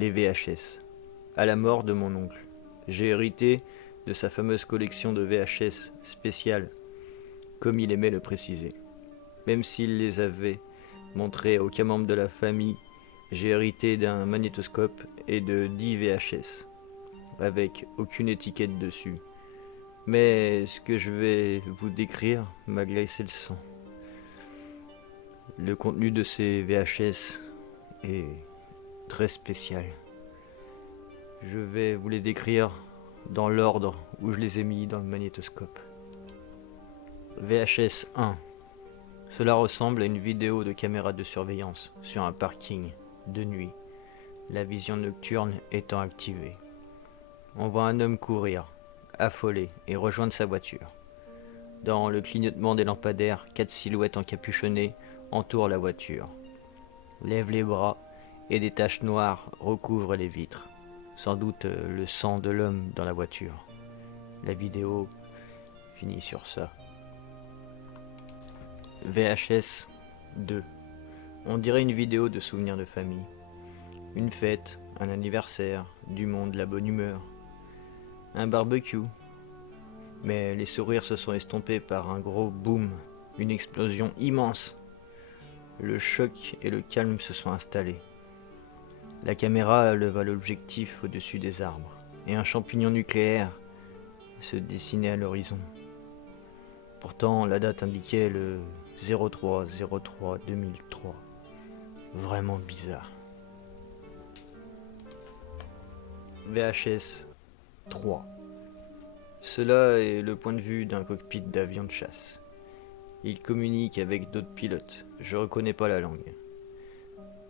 les VHS. À la mort de mon oncle, j'ai hérité de sa fameuse collection de VHS spéciales, comme il aimait le préciser. Même s'il les avait montrés à aucun membre de la famille, j'ai hérité d'un magnétoscope et de 10 VHS, avec aucune étiquette dessus. Mais ce que je vais vous décrire m'a glacé le sang. Le contenu de ces VHS est très spécial. Je vais vous les décrire dans l'ordre où je les ai mis dans le magnétoscope. VHS 1. Cela ressemble à une vidéo de caméra de surveillance sur un parking de nuit, la vision nocturne étant activée. On voit un homme courir, affolé, et rejoindre sa voiture. Dans le clignotement des lampadaires, 4 silhouettes encapuchonnées entourent la voiture, lèvent les bras et des taches noires recouvrent les vitres. Sans doute le sang de l'homme dans la voiture. La vidéo finit sur ça. VHS 2. On dirait une vidéo de souvenirs de famille. Une fête, un anniversaire, du monde, la bonne humeur. Un barbecue. Mais les sourires se sont estompés par un gros boom, une explosion immense. Le choc et le calme se sont installés. La caméra leva l'objectif au-dessus des arbres, et un champignon nucléaire se dessinait à l'horizon. Pourtant, la date indiquait le 03-03-2003. Vraiment bizarre. VHS 3. Cela est le point de vue d'un cockpit d'avion de chasse. Il communique avec d'autres pilotes. Je reconnais pas la langue.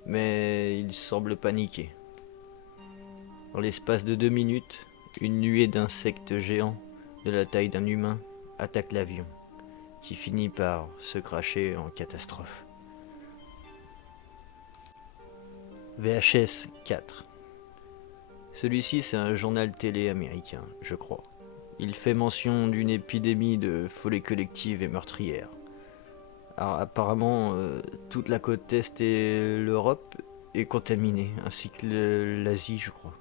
Mais il semble paniquer. Dans l'espace de 2 minutes, une nuée d'insectes géants de la taille d'un humain attaque l'avion, qui finit par se cracher en catastrophe. VHS 4. Celui-ci, c'est un journal télé américain, je crois. Il fait mention d'une épidémie de folie collective et meurtrière. Alors, apparemment, toute la côte Est et l'Europe est contaminée, ainsi que l'Asie, je crois.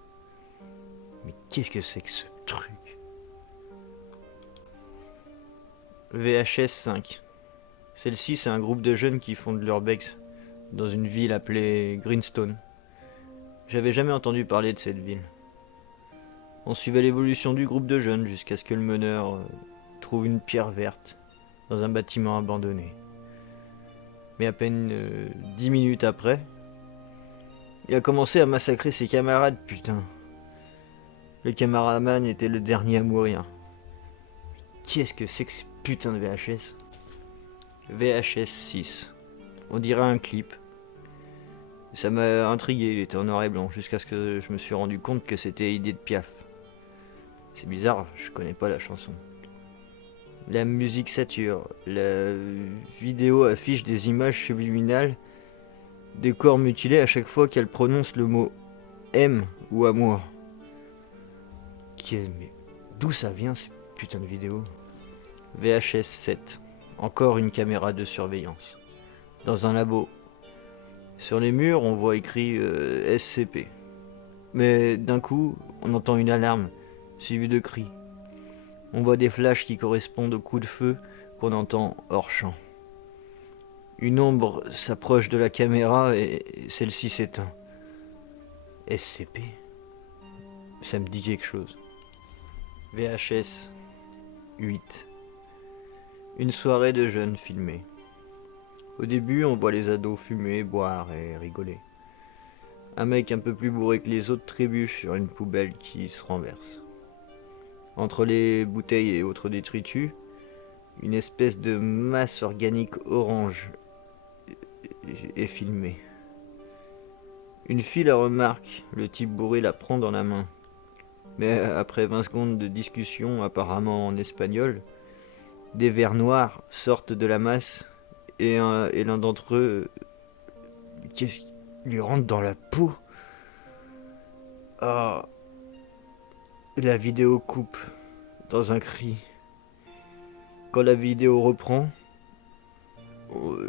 Mais qu'est-ce que c'est que ce truc? VHS 5. Celle-ci, c'est un groupe de jeunes qui font de l'urbex dans une ville appelée Greenstone. J'avais jamais entendu parler de cette ville. On suivait l'évolution du groupe de jeunes jusqu'à ce que le meneur trouve une pierre verte dans un bâtiment abandonné. Mais à peine 10 minutes après, il a commencé à massacrer ses camarades, putain. Le cameraman était le dernier à mourir. Qu'est-ce que c'est que ce putain de VHS? VHS 6. On dirait un clip. Ça m'a intrigué, il était en noir et blanc, jusqu'à ce que je me suis rendu compte que c'était Edith Piaf. C'est bizarre, je connais pas la chanson. La musique sature, la vidéo affiche des images subliminales, des corps mutilés à chaque fois qu'elle prononce le mot aime ou amour. Mais d'où ça vient ces putains de vidéos? VHS 7. Encore une caméra de surveillance. Dans un labo. Sur les murs, on voit écrit SCP. Mais d'un coup, on entend une alarme, suivie de cris. On voit des flashs qui correspondent aux coups de feu qu'on entend hors champ. Une ombre s'approche de la caméra et celle-ci s'éteint. SCP? Ça me dit quelque chose. VHS 8. Une soirée de jeunes filmés. Au début, on voit les ados fumer, boire et rigoler. Un mec un peu plus bourré que les autres trébuche sur une poubelle qui se renverse. Entre les bouteilles et autres détritus, une espèce de masse organique orange est filmée. Une fille la remarque, le type bourré la prend dans la main. Mais après 20 secondes de discussion, apparemment en espagnol, des vers noirs sortent de la masse et l'un d'entre eux qu'est-ce qui lui rentre dans la peau. Ah, la vidéo coupe dans un cri. Quand la vidéo reprend,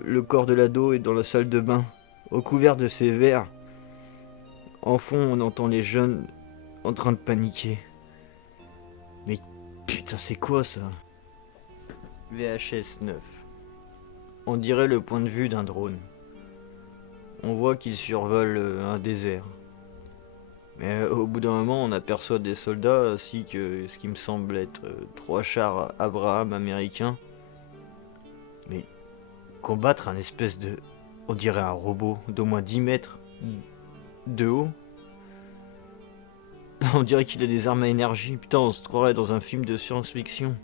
le corps de l'ado est dans la salle de bain, recouvert de ses vers. En fond, on entend les jeunes en train de paniquer. Mais putain, c'est quoi ça? VHS 9. On dirait le point de vue d'un drone. On voit qu'il survole un désert. Mais au bout d'un moment, on aperçoit des soldats ainsi que ce qui me semble être 3 chars Abraham américains. Mais combattre un espèce de... On dirait un robot d'au moins 10 mètres de haut. On dirait qu'il a des armes à énergie. Putain, on se croirait dans un film de science-fiction.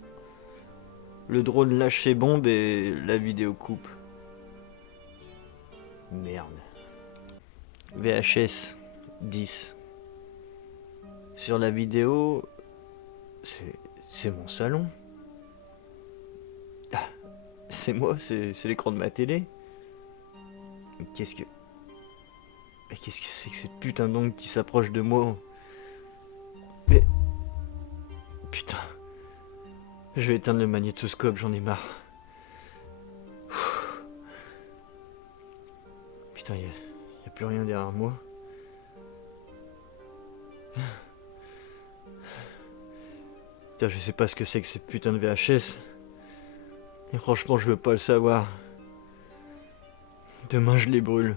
Le drone lâche ses bombes et la vidéo coupe. Merde. VHS 10. Sur la vidéo, c'est mon salon. Ah, c'est moi, c'est l'écran de ma télé. Mais qu'est-ce que c'est que cette putain d'ongle qui s'approche de moi? Mais putain, je vais éteindre le magnétoscope, j'en ai marre. Putain, y a plus rien derrière moi. Putain, je sais pas ce que c'est que ces putains de VHS. Et franchement, je veux pas le savoir. Demain, je les brûle.